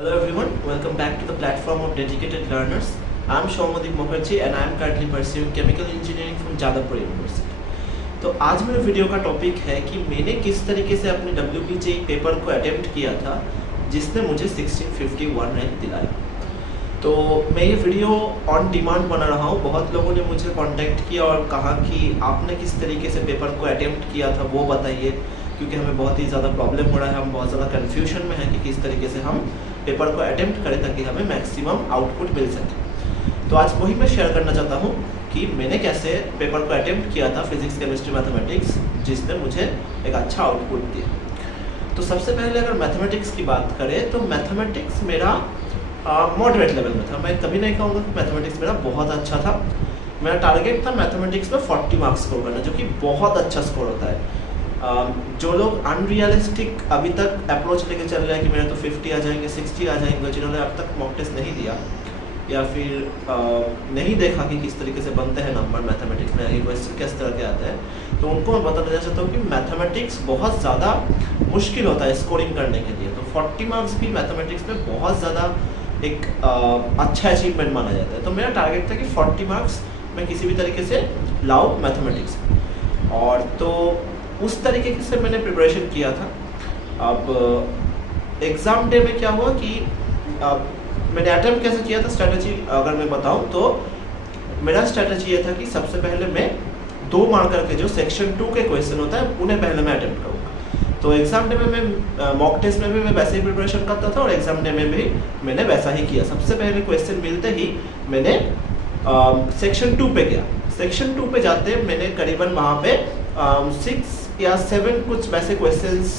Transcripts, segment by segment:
Hello everyone, welcome back to the platform of dedicated learners. I am Shaumadeep Mukherjee and I am currently pursuing chemical engineering from Jadavpur University. तो आज मेरे video का topic है कि मैंने किस तरीके से अपने WBJ पेपर को अटेम्प्ट किया था जिसने मुझे 1651 रैंक दिलाया। तो मैं ये वीडियो ऑन डिमांड बना रहा हूँ। बहुत लोगों ने मुझे कांटेक्ट किया और कहा कि आपने किस तरीके से पेपर को अटेम्प्ट किया था वो बताइए, क्योंकि हमें बहुत ही ज़्यादा प्रॉब्लम हो रहा है, हम बहुत ज़्यादा कन्फ्यूजन में हैं कि किस तरीके से हम पेपर को अटेम्प्ट करें ताकि हमें मैक्सिमम आउटपुट मिल सके। तो आज वही मैं शेयर करना चाहता हूँ कि मैंने कैसे पेपर को अटेम्प्ट किया था फिजिक्स केमिस्ट्री मैथमेटिक्स, जिसने मुझे एक अच्छा आउटपुट दिया। तो सबसे पहले अगर मैथमेटिक्स की बात करें तो मैथमेटिक्स मेरा मॉडरेट लेवल में था। मैं कभी नहीं कहूँगा कि मैथमेटिक्स मेरा बहुत अच्छा था। मेरा टारगेट था मैथमेटिक्स में 40 मार्क्स स्कोर करना, जो कि बहुत अच्छा स्कोर होता है। जो लोग अनरियलिस्टिक अभी तक अप्रोच लेके चल रहे हैं कि मेरे तो 50 आ जाएंगे, 60 आ जाएंगे, जिन्होंने अब तक मॉक टेस्ट नहीं दिया या फिर नहीं देखा कि किस तरीके से बनते हैं नंबर मैथमेटिक्स में, ये क्वेश्चन किस तरह के आते हैं, तो उनको मैं बताना चाहता हूँ कि मैथमेटिक्स बहुत ज़्यादा मुश्किल होता है स्कोरिंग करने के लिए। तो 40 मार्क्स भी मैथमेटिक्स में बहुत ज़्यादा एक अच्छा अचीवमेंट माना जाता है। तो मेरा टारगेट था कि 40 मार्क्स मैं किसी भी तरीके से लाऊं मैथमेटिक्स में, और तो उस तरीके से मैंने प्रिपरेशन किया था। अब एग्ज़ाम डे में क्या हुआ कि मैंने अटेम्प्ट कैसे किया था, स्ट्रैटेजी अगर मैं बताऊं तो मेरा स्ट्रैटेजी ये था कि सबसे पहले मैं 2 मार्कर के जो सेक्शन 2 के क्वेश्चन होता है उन्हें पहले मैं अटेम्प्ट करूँगा। तो एग्ज़ाम डे में मैं मॉक टेस्ट में भी मैं वैसे ही प्रिपरेशन करता था और एग्ज़ाम डे में भी मैंने वैसा ही किया। सबसे पहले क्वेश्चन मिलते ही मैंने सेक्शन 2 पे गया। सेक्शन 2 पे जाते मैंने करीबन वहाँ पे 6 या 7 कुछ वैसे क्वेश्चंस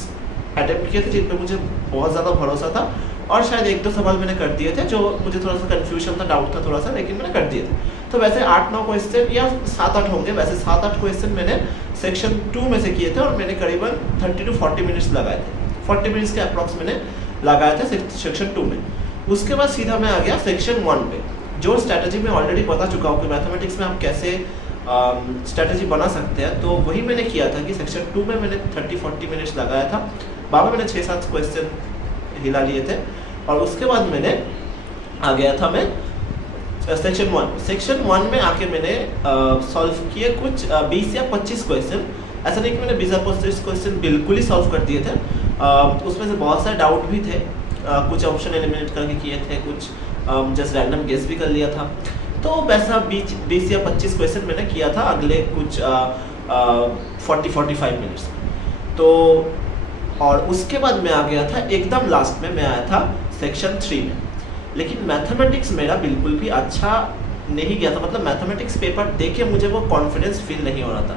अटेम्प्ट किए थे जिन पे मुझे बहुत ज़्यादा भरोसा था, और शायद 1-2 सवाल मैंने कर दिए थे जो मुझे थोड़ा सा कन्फ्यूजन था, डाउट था थोड़ा सा, लेकिन मैंने कर दिए थे। तो वैसे 8-9 क्वेश्चन या 7-8 होंगे, वैसे 7-8 क्वेश्चन मैंने सेक्शन 2 में से किए थे और मैंने करीबन 30 to 40 मिनट्स लगाए थे। 40 मिनट्स के अप्रॉक्स मैंने लगाए थे सेक्शन 2 में। उसके बाद सीधा मैं आ गया सेक्शन 1 पे, जो स्ट्रैटेजी मैं ऑलरेडी बता चुका हूँ कि मैथमेटिक्स में आप कैसे स्ट्रैटेजी बना सकते हैं। तो वही मैंने किया था कि सेक्शन 2 में मैंने 30-40 मिनट्स लगाया था। वहाँ पे मैंने 6-7 क्वेश्चन हिला लिए थे, और उसके बाद मैंने आ गया था मैं सेक्शन 1। सेक्शन 1 में आके मैंने सॉल्व किए कुछ 20 या 25 क्वेश्चन। ऐसा नहीं कि मैंने 20 या 25 क्वेश्चन बिल्कुल ही सॉल्व कर दिए थे, उसमें से बहुत सारे डाउट भी थे, कुछ ऑप्शन एलिमिनेट करके किए थे, कुछ जस्ट रैंडम गेस भी कर लिया था। तो वैसा 20 या 25 क्वेश्चन मैंने किया था अगले कुछ 40-45 मिनट्स। तो और उसके बाद मैं आ गया था एकदम लास्ट में, मैं आया था सेक्शन 3 में। लेकिन मैथमेटिक्स मेरा बिल्कुल भी अच्छा नहीं गया था, मतलब मैथमेटिक्स पेपर देख के मुझे वो कॉन्फिडेंस फील नहीं हो रहा था।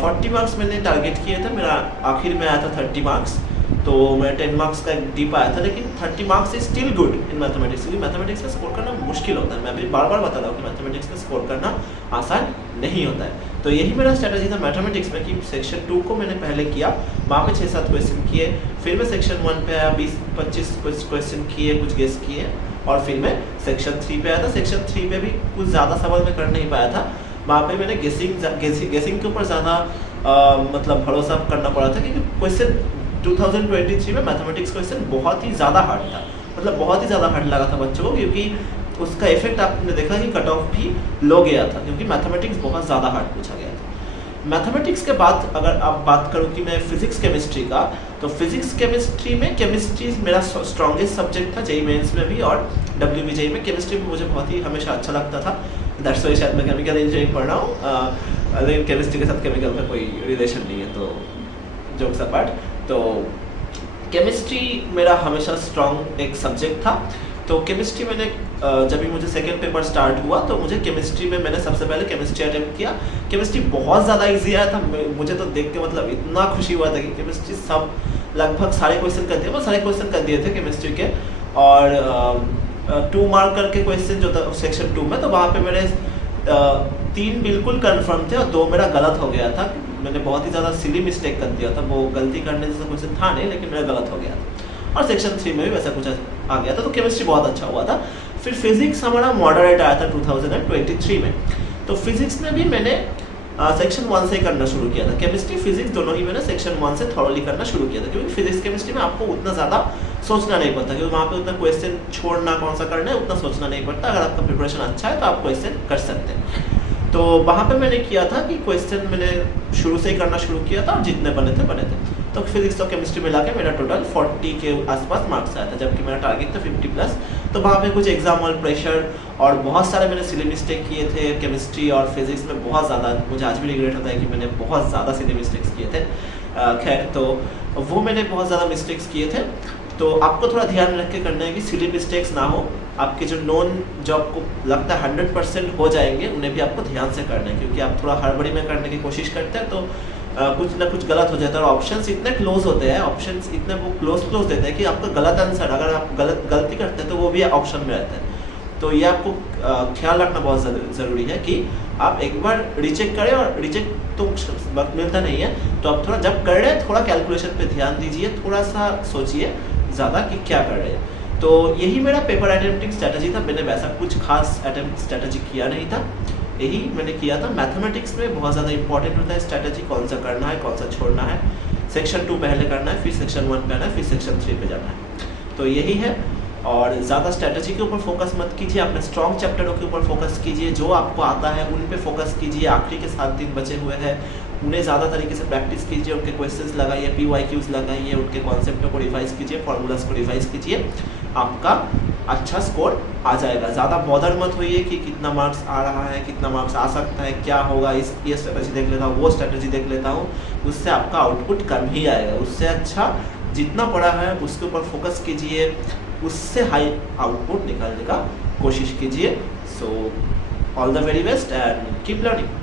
40 मार्क्स मैंने टारगेट किए थे, मेरा आखिर में आया था 30 मार्क्स। तो मैं 10 मार्क्स का एक डीप आया था, लेकिन 30 marks is still good in mathematics, क्योंकि मैथमेटिक्स में स्कोर करना मुश्किल होता है। मैं अभी बार बार बता रहा हूँ कि मैथमेटिक्स में स्कोर करना आसान नहीं होता है। तो यही मेरा स्ट्रैटेजी था मैथमेटिक्स में कि सेक्शन 2 को मैंने पहले किया, वहाँ पे 6-7 क्वेश्चन किए, फिर मैं सेक्शन 1 पे आया, 20-25 क्वेश्चन किए, कुछ गेस किए, और फिर मैं सेक्शन 3 पे आया था। सेक्शन 3 पे भी कुछ ज़्यादा सवाल मैं कर नहीं पाया था, वहाँ पे मैंने गेसिंग के ऊपर ज़्यादा मतलब भरोसा करना पड़ा था, क्योंकि क्वेश्चन 2023 में मैथमेटिक्स क्वेश्चन बहुत ही ज़्यादा हार्ड था, मतलब बहुत ही ज़्यादा हार्ड लगा था बच्चों को, क्योंकि उसका इफेक्ट आपने देखा कि कट ऑफ भी लो गया था, क्योंकि मैथमेटिक्स बहुत ज़्यादा हार्ड पूछा गया था। मैथमेटिक्स के बाद अगर आप बात करूँ कि मैं फिजिक्स केमिस्ट्री का, तो फिजिक्स केमिस्ट्री में केमिस्ट्री मेरा स्ट्रॉन्गेस्ट सब्जेक्ट था, जेई मेंस में भी और WBJ में। केमिस्ट्री में मुझे बहुत ही हमेशा अच्छा लगता था, दैट्स वाई शायद मैं केमिकल इंजीनियरिंग पढ़ रहा हूँ, लेकिन केमिस्ट्री के साथ केमिकल का कोई रिलेशन नहीं है, तो जोक्स अपार्ट। तो केमिस्ट्री मेरा हमेशा स्ट्रॉन्ग एक सब्जेक्ट था। तो केमिस्ट्री मैंने जब भी मुझे सेकेंड पेपर स्टार्ट हुआ तो मुझे केमिस्ट्री में मैंने सबसे पहले केमिस्ट्री अटेम्प्ट किया। केमिस्ट्री बहुत ज़्यादा इजी आया था, मुझे तो देख के मतलब इतना खुशी हुआ था कि केमिस्ट्री सब लगभग सारे क्वेश्चन कर दिए, मैं सारे क्वेश्चन कर दिए थे केमिस्ट्री के। और 2 मार्कर के क्वेश्चन जो था सेक्शन 2 में, तो वहाँ पे मेरे 3 बिल्कुल कन्फर्म थे और 2 मेरा गलत हो गया था। मैंने बहुत ही ज़्यादा सिली मिस्टेक कर दिया था, वो गलती करने जैसा क्वेश्चन था नहीं, लेकिन मेरा गलत हो गया था। और सेक्शन 3 में भी वैसा कुछ आ गया था, तो केमिस्ट्री बहुत अच्छा हुआ था। फिर फिजिक्स हमारा मॉडरेट आया था 2023 में। तो फिजिक्स में भी मैंने सेक्शन 1 से करना शुरू किया था। केमिस्ट्री फिजिक्स दोनों ही मैंने सेक्शन 1 से थॉरली करना शुरू किया था, क्योंकि फिजिक्स केमिस्ट्री में आपको उतना ज़्यादा सोचना नहीं पड़ता, क्योंकि वहाँ पे उतना क्वेश्चन छोड़ना कौन सा करना है उतना सोचना नहीं पड़ता। अगर आपका प्रिपरेशन अच्छा है तो आप क्वेश्चन कर सकते हैं। तो वहाँ पे मैंने किया था कि क्वेश्चन मैंने शुरू से ही करना शुरू किया था और जितने बने थे। तो फिजिक्स और केमिस्ट्री मिला के मेरा टोटल 40 के आसपास मार्क्स आया था, जबकि मेरा टारगेट था 50+। तो वहाँ पे कुछ एग्जाम और प्रेशर और बहुत सारे मैंने सिली मिस्टेक किए थे केमिस्ट्री और फिजिक्स में, बहुत ज़्यादा। मुझे आज भी रिग्रेट होता है कि मैंने बहुत ज़्यादा सिली मिस्टेक्स किए थे। खैर, तो वो मैंने बहुत ज़्यादा मिस्टेक्स किए थे। तो आपको थोड़ा ध्यान रख के करना है कि सिली मिस्टेक्स ना हो। आपके जो नॉन जो आपको लगता है 100% हो जाएंगे, उन्हें भी आपको ध्यान से करना है, क्योंकि आप थोड़ा हड़बड़ी में करने की कोशिश करते हैं तो कुछ ना कुछ गलत हो जाता है। और ऑप्शंस इतने क्लोज होते हैं, ऑप्शंस इतने वो क्लोज देते हैं कि आपका गलत आंसर, अगर आप गलती करते हैं तो वो भी ऑप्शन में रहता है। तो ये आपको ख्याल रखना बहुत ज़रूरी है कि आप एक बार रिचेक करें, और रिचेक तो वक्त मिलता नहीं है, तो आप थोड़ा जब कर रहे हैं थोड़ा कैलकुलेशन पे ध्यान दीजिए, थोड़ा सा सोचिए ज़्यादा कि क्या कर रहे हैं। तो यही मेरा पेपर अटेम्प्टिंग स्ट्रैटेजी था। मैंने वैसा कुछ खास अटेम्प्ट स्ट्रैटेजी किया नहीं था, यही मैंने किया था। मैथमेटिक्स में बहुत ज़्यादा इंपॉर्टेंट होता है स्ट्रैटेजी, कौन सा करना है कौन सा छोड़ना है। सेक्शन 2 पहले करना है, फिर सेक्शन 1 पे आना है, फिर सेक्शन 3 पे जाना है। तो यही है। और ज़्यादा स्ट्रैटेजी के ऊपर फोकस मत कीजिए, अपने स्ट्रॉन्ग चैप्टरों के ऊपर फोकस कीजिए, जो आपको आता है उन पे फोकस कीजिए। आखिरी के 7 दिन बचे हुए हैं, उन्हें ज़्यादा तरीके से प्रैक्टिस कीजिए, उनके क्वेश्चंस लगाइए, PYQs लगाइए, उनके कॉन्सेप्टों को रिवाइज कीजिए, फॉर्मूलाज को रिवाइज कीजिए, आपका अच्छा स्कोर आ जाएगा। ज़्यादा बॉदर मत होइए कि कितना मार्क्स आ रहा है, कितना मार्क्स आ सकता है, क्या होगा, ये स्ट्रैटेजी देख लेता हूँ, वो स्ट्रैटेजी देख लेता हूँ, उससे आपका आउटपुट कम ही आएगा। उससे अच्छा जितना पढ़ा है उसके ऊपर फोकस कीजिए, उससे हाई आउटपुट निकालने का कोशिश कीजिए। So all the very best and keep learning.